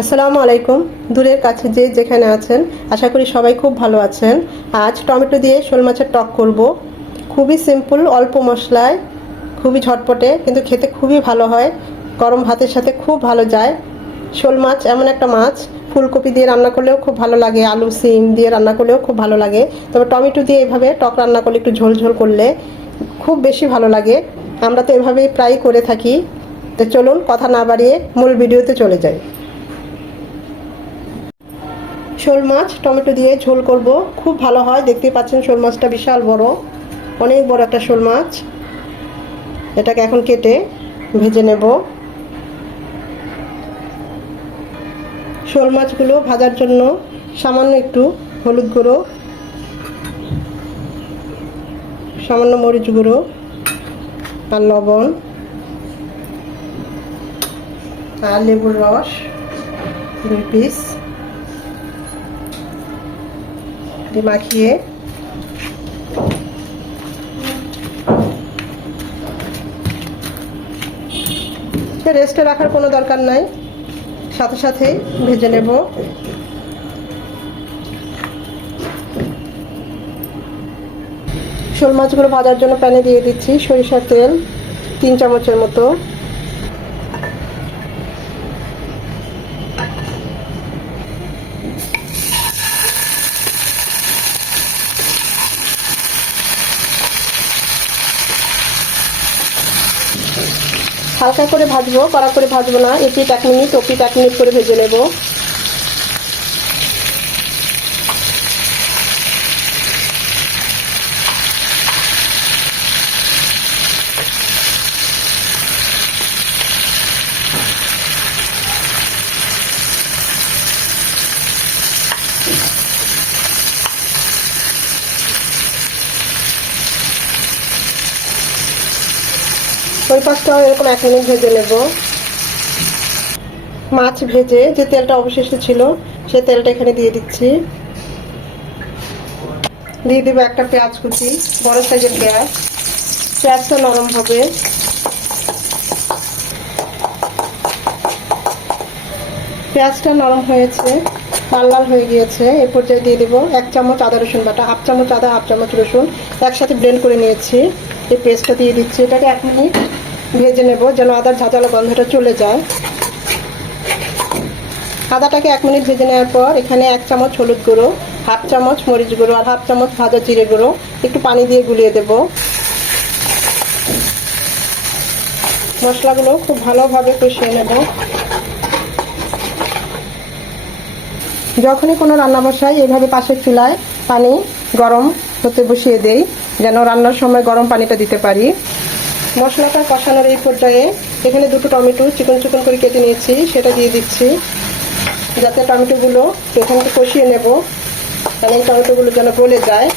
আসসালামু আলাইকুম। দূরের কাছে যে যেখানে আছেন, আশা করি সবাই খুব ভালো আছেন। আজ টমেটো দিয়ে শোল মাছের টক করব। খুবই সিম্পল অল্প মশলায়, খুবই ঝটপটে, কিন্তু খেতে খুবই ভালো হয়। গরম ভাতের সাথে খুব ভালো যায়। শোল মাছ এমন একটা মাছ, ফুলকপি দিয়ে রান্না করলেও খুব ভালো লাগে, আলু, সিম দিয়ে রান্না করলেও খুব ভালো লাগে। তবে টমেটো দিয়ে এভাবে টক রান্না করলে একটু ঝোল ঝোল করলে খুব বেশি ভালো লাগে। আমরা তো এভাবেই প্রায় করে থাকি। তো চলুন, কথা না বাড়িয়ে মূল ভিডিওতে চলে যাই। শোল মাছ, টমেটো দিয়ে ঝোল করব। খুব ভালো হয় দেখতে পাচ্ছেন শোল মাছটা বিশাল বড়। অনেক বড় একটা শোল মাছ। এটাকে এখন কেটে ভেজে নেব। শোল মাছগুলো ভাজার জন্য সামান্য একটু হলুদ গুঁড়ো, সামান্য মরিচ গুঁড়ো আর লবণ আর লেবুর রস, দুই পিস দিয়ে মাখিয়ে রেস্টে রাখার কোনো দরকার নাই। সাথে সাথেই ভেজে নেব। শোল মাছগুলো ভাজার জন্য প্যানে দিয়ে দিচ্ছি সরিষার তেল, তিন চামচের মতো। হালকা করে ভাজবো, কড়া করে ভাজবো না। এপিট এক মিনিট ওপিট এক মিনিট করে ভেজে নেব। ওই পাশটাও এরকম এক মিনিট ভেজে নেব। মাছ ভেজে যে তেলটা অবশিষ্ট ছিল সেই তেলটা এখানে দিয়ে দিচ্ছি। দিয়ে দেবো একটা পেঁয়াজ কুচি, বড় সাইজের পেঁয়াজ। পেঁয়াজটা নরম হবে। পেঁয়াজটা নরম হয়েছে। লাল লাল হয়ে গিয়েছে। এই পর্যায়ে দিয়ে দেবো এক চামচ আদা রসুন বাটা, হাফ চামচ আদা, হাফ চামচ রসুন। একসাথে ব্লেন্ড করে নিয়েছি। এই পেস্টটা দিয়ে দিচ্ছি। এটাকে এক মিনিট ভেজে নেব যেন আদার ঝাঁঝালো গন্ধটা চলে যায়। আদাটাকে এক মিনিট ভেজে নেওয়ার পর এখানে এক চামচ হলুদ গুঁড়ো, হাফ চামচ মরিচ গুঁড়ো আর হাফ চামচ ভাজা জিরে গুঁড়ো একটু পানি দিয়ে গুলিয়ে দেব। মশলাগুলো খুব ভালোভাবে কষিয়ে নেব। যখনই কোনো রান্না বসাই এইভাবে পাশের চুলায় পানি গরম হতে বসিয়ে দেই, যেন রান্নার সময় গরম পানিটা দিতে পারি। মশলাটা কষানোর এই পর্যায়ে এখানে দুটো টমেটো চিকন চিকন করে কেটে নিয়েছি, সেটা দিয়ে দিচ্ছি। যাতে টমেটোগুলো এখানে কষিয়ে নেব, তাহলে এই টমেটোগুলো যেন গলে যায়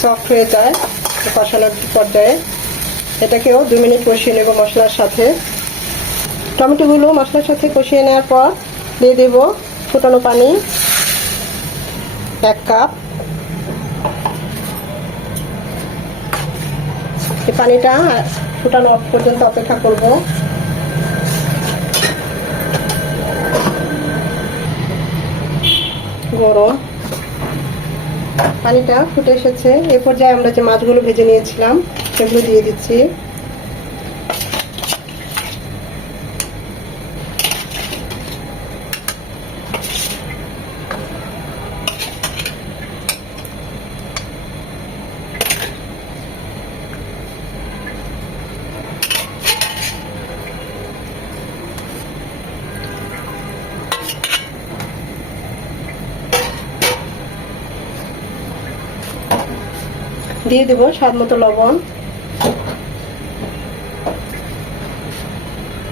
সফট হয়ে যায় কষানোর পর্যায়ে। এটাকেও দু মিনিট কষিয়ে নেব মশলার সাথে। টমেটোগুলো মশলার সাথে কষিয়ে নেওয়ার পর দিয়ে দেব ফুটানো পানি, এক কাপ। এই পানিটা ফুটানো পর্যন্ত অপেক্ষা করব। গরম। পানিটা ফুটে এসেছে। এ পর্যায়ে আমরা যে মাছগুলো ভেজে নিয়েছিলাম, সেগুলো দিয়ে দিচ্ছি। দিয়ে দেবো স্বাদ মতো লবণ।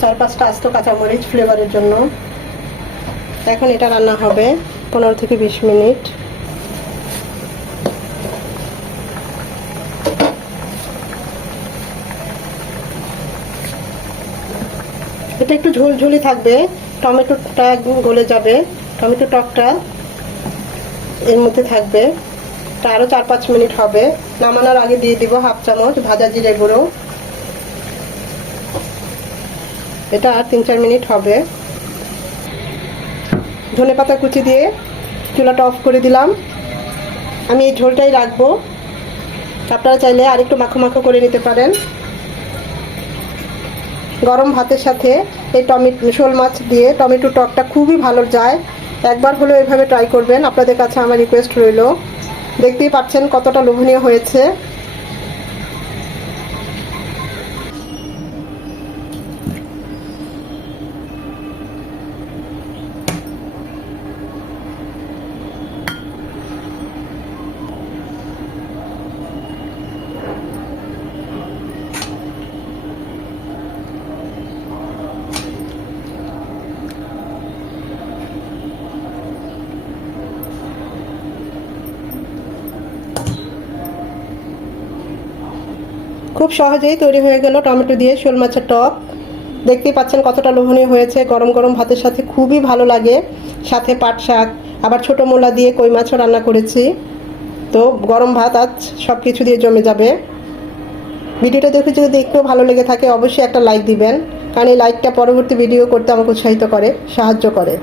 চার পাঁচটা আস্ত কাঁচামরিচ ফ্লেভারের জন্য। এখন এটা রান্না হবে পনেরো থেকে বিশ মিনিট। এটা একটু ঝোলঝুলি থাকবে, টমেটোটা গলে যাবে, টমেটো টকটা এর মধ্যে থাকবে। তা আরও চার পাঁচ মিনিট হবে। নামানোর আগে দিয়ে দিব হাফ চামচ ভাজা জিরে গুঁড়ো। এটা আর তিন চার মিনিট হবে। ধনে পাতা কুচি দিয়ে চুলাটা অফ করে দিলাম। আমি এই ঝোলটাই রাখব। আপনারা চাইলে আরেকটু মাখো মাখো করে নিতে পারেন। গরম ভাতের সাথে এই টমেটো শোল মাছ দিয়ে টমেটো টকটা খুবই ভালো যায়। একবার হলেও এভাবে ট্রাই করবেন। আপনাদের কাছে আমার রিকোয়েস্ট রইল। দেখতেই পাচ্ছেন কতটা লোভনীয় হয়েছে। খুব সহজেই তৈরি হয়ে গেল টমেটো দিয়ে শোল মাছের টক। দেখতেই পাচ্ছেন কতটা লোভনীয় হয়েছে। গরম গরম ভাতের সাথে খুবই ভালো লাগে। সাথে পাট শাক, আবার ছোটো মোলা দিয়ে কই মাছও রান্না করেছি। তো গরম ভাত আজ সব কিছু দিয়ে জমে যাবে। ভিডিওটা দেখে যদি একটু ভালো লেগে থাকে, অবশ্যই একটা লাইক দিবেন। কারণ এই লাইকটা পরবর্তী ভিডিও করতে আমাকে উৎসাহিত করে, সাহায্য করে।